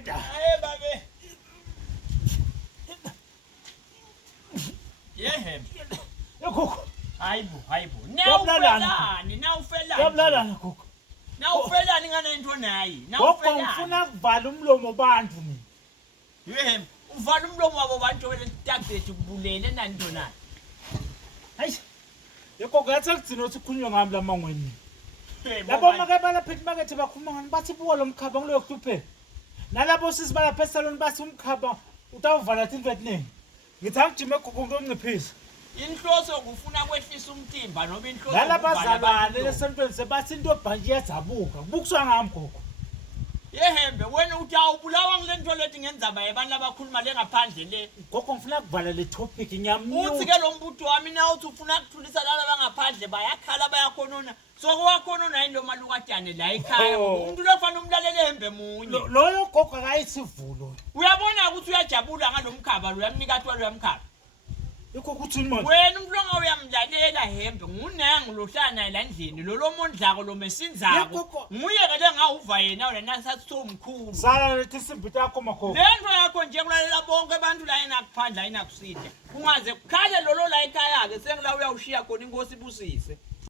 ngeda. babe. Yehem. Gogo. Hayibo. Nawufelani. Gogo. Nawufelani ngane into nayi. Gogo ngifuna kuvala umlomo bantu mina. Yehem. Uvala umlomo wabo bantu wena tablet kubulele nantona. Hayi. Gogo yathi kugcina uthi ukhulunywa ngami lamangweni. Labo makabala phethi makethi bakhuluma ngani bathi buka lo mkhaba ngilo kuhlupheka. Nalabo sisibala phe salon bathi umkhaba utawuvala thi into eningi. Ngithi angijime gogo ngomnciphisa. Inhloso kufuna kwehlisa umtimba noma inhloso nalabazalwane lesentweni sebathi into bhanje iyazabuka kubukiswa ngami gogo. Yehembe wena uthi awubulawa ngilento lethi ngenzaba yabantu abakhuluma le ngaphandle le. Gogo ngifuna kuvala le topic ngiyamnyuka. Uthi ke lo mbuto wami na uthi ufuna ukuthulisa laba bangaphandle bayakhala bayakhonona. So kwakhonona into malukatane la ekhaya umuntu lofana umlalele ehembe munye. Loyo gogo akayisivulo. Uyabona ukuthi uyajabula ngalomkhaba lo uyamnika atwala uyamkhaba. Yikho kuthini manje? Wena umuntu ongawuyamlalela hembe ngunengi lohlana la endlini lo mondlako lo mesinzako. Nguye ke lengawuva yena wena sathi somkhulu. Sala lethi simbita yakho makhoko. Lento yakho nje kulalela bonke abantu la enakuphandla inakuside. Kungaze kukhale lolo la ekhaya ke sengila uyawushiya khona inkosi ibusise.